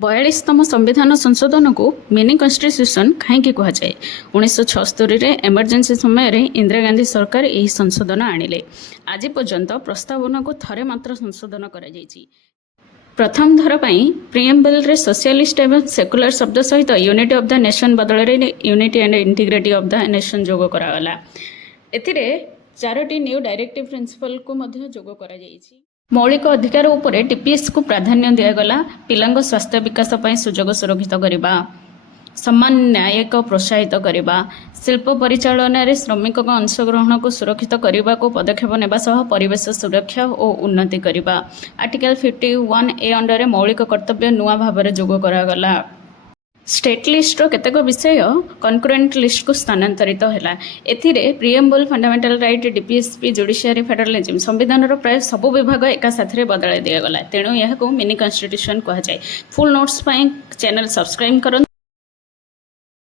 42तम संविधान संशोधन को मिनी कन्स्टिट्यूशन कहीं कहुए 1976 एमरजेंसी समय रे इंदिरा गांधी सरकार यही संशोधन आनिले। आज पर्यंत प्रस्तावन को थरे मात्र संशोधन करा जायछि। प्रथम थर पर प्रिएम्बल रे सोशलिस्ट एवं सेकुलर शब्द सहित यूनिटी ऑफ द नेशन बदल unity and integrity of the nation जोग करागला। एथिरे 4टी न्यू डायरेक्टिव प्रिंसिपल को मध्य जोग करा जायछि। मौलिक अधिकार उपरे टीपीएस को प्राधान्य दिगला। पिलांग स्वास्थ्य विकास पर सुजोग सुरक्षित करने, सम्मान न्याय को प्रोत्साहित करने, शिल्प परिचालन में श्रमिक अंशग्रहण को सुरक्षित करने को पदक्षेप नेबा सह परिवेश सुरक्षा और उन्नति करने। आर्टिकल 51A अंडर मौलिक कर्तव्य नुआ भाव में जोग करागला। स्टेट लिस्ट केतेक विषय कनकरेंट लिस्ट को स्थानांतरित है। एथिरे preamble fundamental right DPSP judiciary federalism संविधान प्राय सबु विभाग एका साथ बदल दिगला। तेणु यह मिनी कन्स्टिट्यूशन कहुए। फुल नोट्स चैनल सब्सक्राइब करूँ।